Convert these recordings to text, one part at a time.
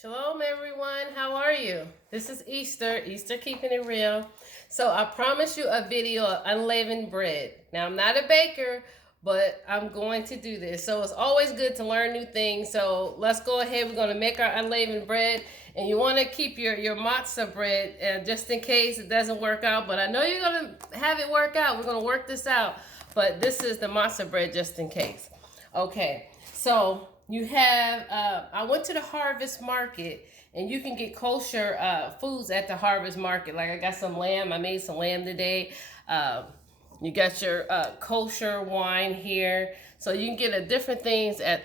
Shalom, everyone. How are you? This is Easter keeping it real. So I promised you a video of unleavened bread. Now, I'm not a baker, but I'm going to do this. So it's always good to learn new things. So let's go ahead. We're going to make our unleavened bread. And you want to keep your matzah bread just in case it doesn't work out. But I know you're going to have it work out. We're going to work this out. But this is the matzah bread just in case. Okay, so you have, I went to the harvest market and you can get kosher foods at the harvest market. Like I got some lamb, I made some lamb today. You got your kosher wine here. So you can get different things at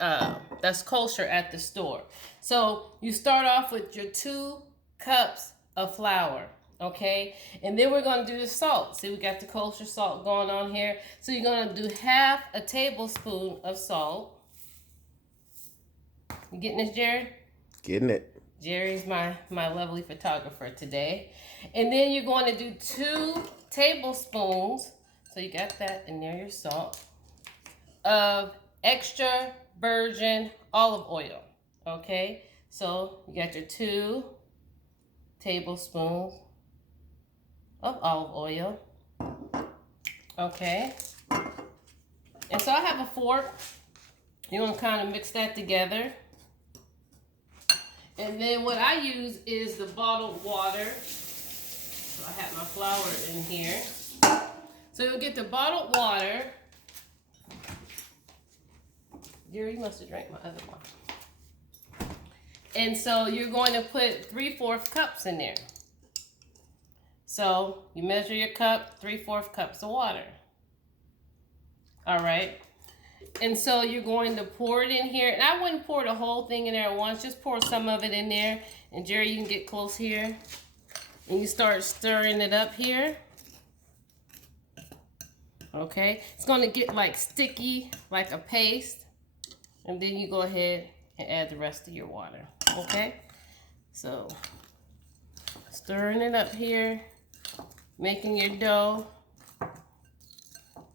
that's kosher at the store. So you start off with your 2 cups of flour. Okay, and then we're going to do the salt. See, we got the kosher salt going on here. So you're going to do half a tablespoon of salt. You getting this, Jerry? Getting it. Jerry's my lovely photographer today. And then you're going to do 2 tablespoons, so you got that in there, your salt, of extra virgin olive oil. Okay, so you got your 2 tablespoons of olive oil. Okay, and so I have a fork. You're going to kind of mix that together. And then what I use is the bottled water. So I have my flour in here. So you'll get the bottled water. Jerry, you must have drank my other one. And so you're going to put 3/4 cups in there. So you measure your cup, 3/4 cups of water. All right. And so you're going to pour it in here. And I wouldn't pour the whole thing in there at once. Just pour some of it in there. And Jerry, you can get close here. And you start stirring it up here. Okay. It's going to get like sticky, like a paste. And then you go ahead and add the rest of your water. Okay. So stirring it up here. Making your dough.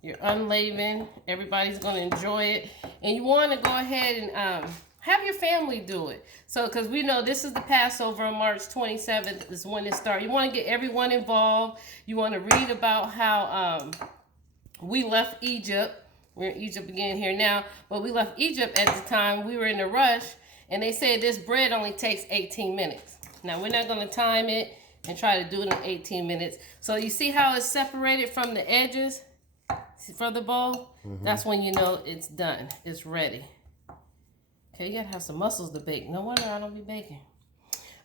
You're unleavened. Everybody's going to enjoy it. And you want to go ahead and have your family do it. So, because we know this is the Passover on March 27th is when it starts. You want to get everyone involved. You want to read about how we left Egypt. We're in Egypt again here now. But we left Egypt at the time. We were in a rush. And they said this bread only takes 18 minutes. Now, we're not going to time it and try to do it in 18 minutes. So, you see how it's separated from the edges? For the bowl, that's when you know it's done. It's ready. Okay, you gotta have some muscles to bake. No wonder I don't be baking.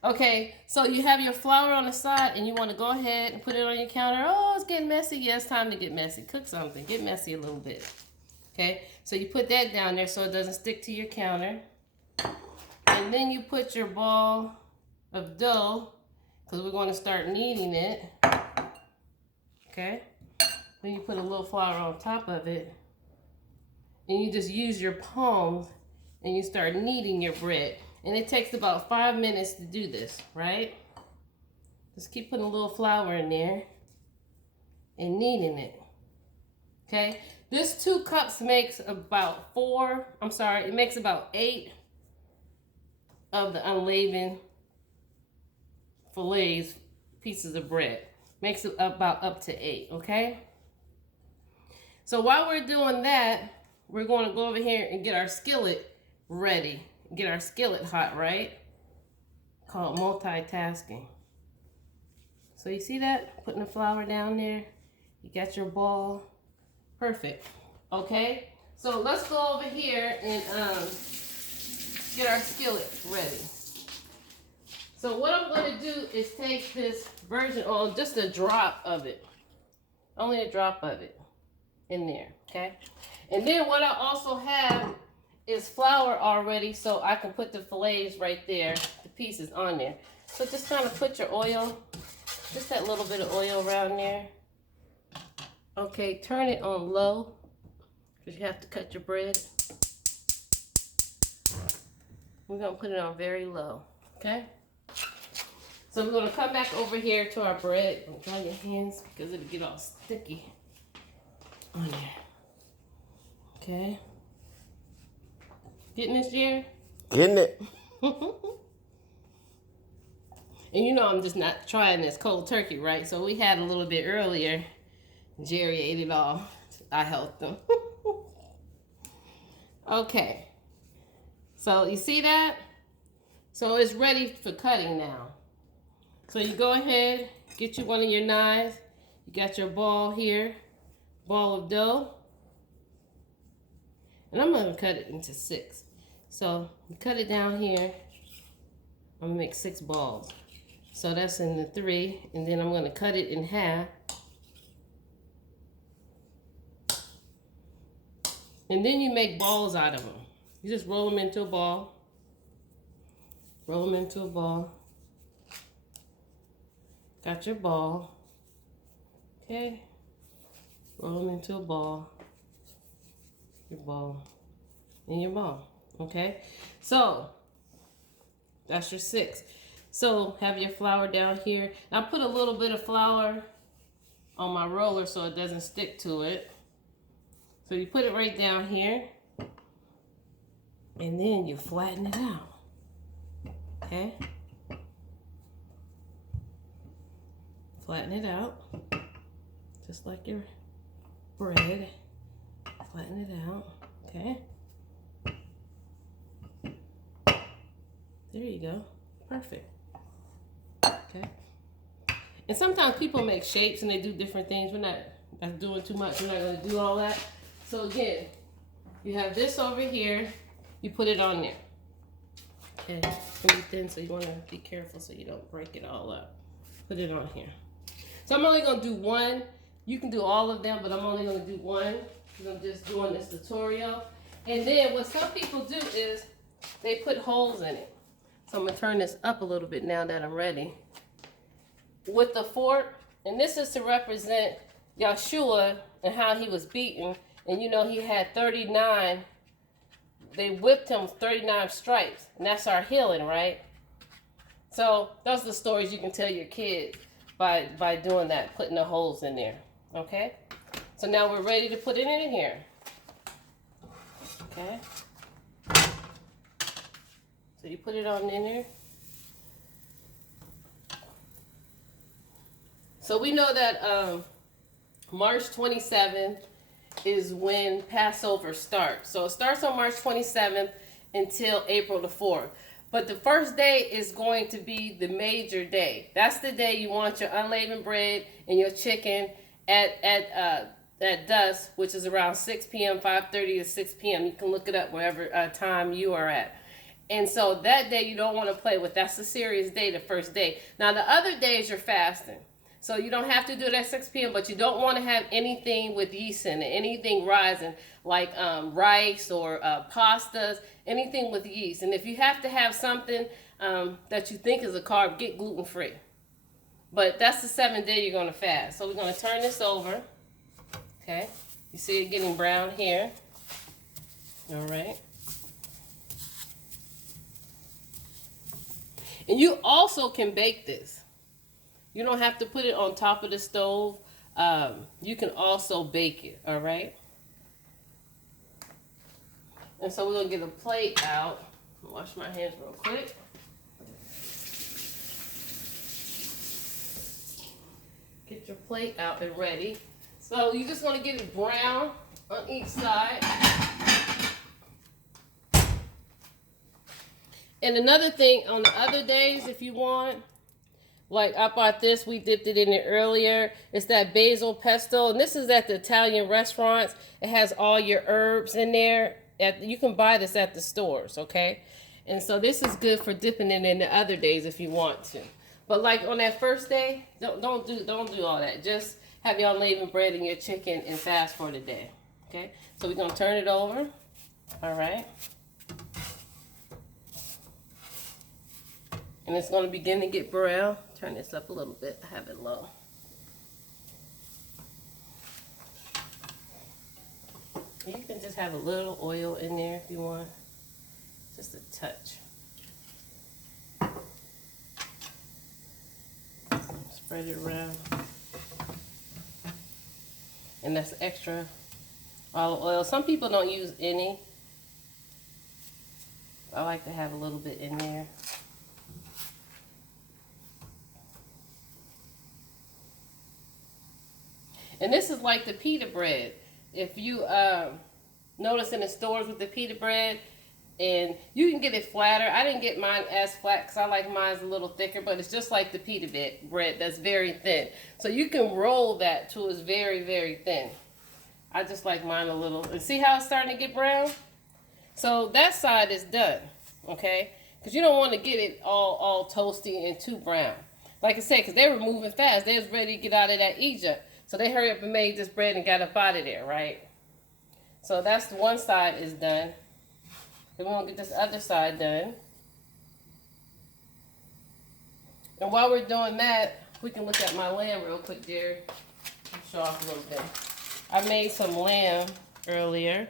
Okay, so you have your flour on the side and you want to go ahead and put it on your counter. Oh, it's getting messy. Yeah, it's time to get messy. Cook something. Get messy a little bit. Okay, so you put that down there so it doesn't stick to your counter. And then you put your ball of dough, because we're going to start kneading it. Okay. Then you put a little flour on top of it. And you just use your palms and you start kneading your bread. And it takes about 5 minutes to do this, right? Just keep putting a little flour in there and kneading it. Okay? This 2 cups makes about it makes about 8 of the unleavened fillets, pieces of bread. Makes it about up to 8, okay? So while we're doing that, we're going to go over here and get our skillet ready. Get our skillet hot, right? Called multitasking. So you see that? Putting the flour down there. You got your ball. Perfect. Okay? So let's go over here and get our skillet ready. So what I'm going to do is take this virgin oil, just a drop of it. Only a drop of it. In there, okay? And then what I also have is flour already, so I can put the fillets right there, the pieces on there. So just kind of put your oil, just that little bit of oil around there. Okay, turn it on low, because you have to cut your bread. We're going to put it on very low, okay? So we're going to come back over here to our bread. Don't dry your hands, because it'll get all sticky on there. Okay. Getting this, Jerry? Getting it. And you know I'm just not trying this cold turkey, right? So we had a little bit earlier. Jerry ate it all. I helped him. Okay. So you see that? So it's ready for cutting now. So you go ahead, get you one of your knives. You got your ball here, ball of dough. And I'm gonna cut it into 6. So you cut it down here. I'm gonna make 6 balls. So that's in the 3, and then I'm gonna cut it in half. And then you make balls out of them. You just roll them into a ball. Roll them into a ball. Got your ball. Okay. Roll them into a ball. Your ball. And your ball. Okay. So that's your 6. So have your flour down here. I put a little bit of flour on my roller so it doesn't stick to it. So you put it right down here. And then you flatten it out. Okay. Flatten it out. Just like your bread. Flatten it out. Okay. There you go. Perfect. Okay. And sometimes people make shapes and they do different things. We're not doing too much. We're not going to do all that. So again, you have this over here. You put it on there. Okay. It's going to be thin, so you want to be careful so you don't break it all up. Put it on here. So I'm only going to do one. You can do all of them, but I'm only going to do one because I'm just doing this tutorial. And then what some people do is they put holes in it. So I'm going to turn this up a little bit now that I'm ready. With the fork, and this is to represent Yeshua and how he was beaten. And you know he had 39, they whipped him 39 stripes. And that's our healing, right? So those are the stories you can tell your kids by doing that, putting the holes in there. Okay? So now we're ready to put it in here. Okay? So you put it on in there. So we know that March 27th is when Passover starts. So it starts on March 27th until April the 4th. But the first day is going to be the major day. That's the day you want your unleavened bread and your chicken at dusk, which is around 6 p.m., 5:30 to 6 p.m. You can look it up wherever time you are at. And so that day you don't want to play with. That's the serious day, the first day. Now the other days you're fasting. So you don't have to do it at 6 p.m., but you don't want to have anything with yeast in it, anything rising, like rice or pastas, anything with yeast. And if you have to have something that you think is a carb, get gluten-free. But that's the 7th day you're going to fast. So we're going to turn this over. Okay. You see it getting brown here. All right. And you also can bake this. You don't have to put it on top of the stove. You can also bake it, all right? And so we're going to get a plate out. Wash my hands real quick. Get your plate out and ready. So you just want to get it brown on each side. And another thing, on the other days, if you want, like I bought this, we dipped it in it earlier. It's that basil pesto, and this is at the Italian restaurants. It has all your herbs in there. You can buy this at the stores, okay? And so this is good for dipping it in the other days if you want to. But like on that first day, don't do all that. Just have your unleavened bread and your chicken and fast for the day, okay? So we're gonna turn it over, all right? And it's going to begin to get brown. Turn this up a little bit. I have it low. You can just have a little oil in there if you want. Just a touch. Spread it around. And that's extra olive oil. Some people don't use any. I like to have a little bit in there. And this is like the pita bread. If you notice in the stores with the pita bread, and you can get it flatter. I didn't get mine as flat because I like mine a little thicker, but it's just like the pita bread that's very thin. So you can roll that till it's very, very thin. I just like mine a little. And see how it's starting to get brown? So that side is done, okay? Because you don't want to get it all toasty and too brown. Like I said, because they were moving fast. They was ready to get out of that Egypt. So they hurry up and made this bread and got up out of there, right? So that's one side is done. Then we're going to get this other side done. And while we're doing that, we can look at my lamb real quick, dear. I'll show off a little bit. I made some lamb earlier.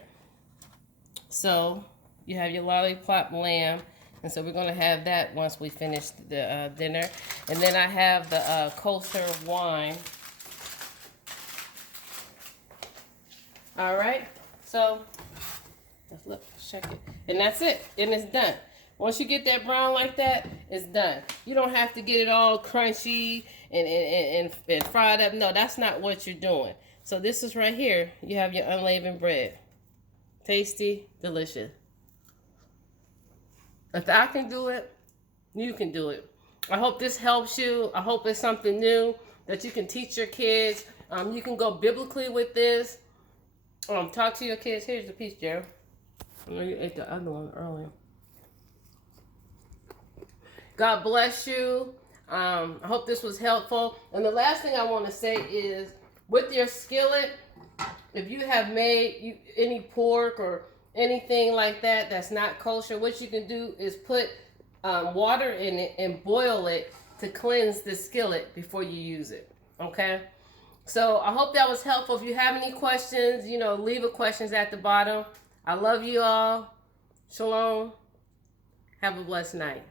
So you have your lollipop lamb. And so we're going to have that once we finish the dinner. And then I have the kosher wine. All right. So let's look, check it. And that's it. And it's done. Once you get that brown like that, it's done. You don't have to get it all crunchy and fried up. No, that's not what you're doing. So this is right here. You have your unleavened bread. Tasty, delicious. If I can do it, you can do it. I hope this helps you. I hope it's something new that you can teach your kids. You can go biblically with this. Talk to your kids. Here's the piece, Jerry. I know you ate the other one earlier. God bless you. I hope this was helpful. And the last thing I want to say is, with your skillet, if you have made any pork or anything like that that's not kosher, what you can do is put water in it and boil it to cleanse the skillet before you use it. Okay? So I hope that was helpful. If you have any questions, leave a questions at the bottom. I love you all. Shalom. Have a blessed night.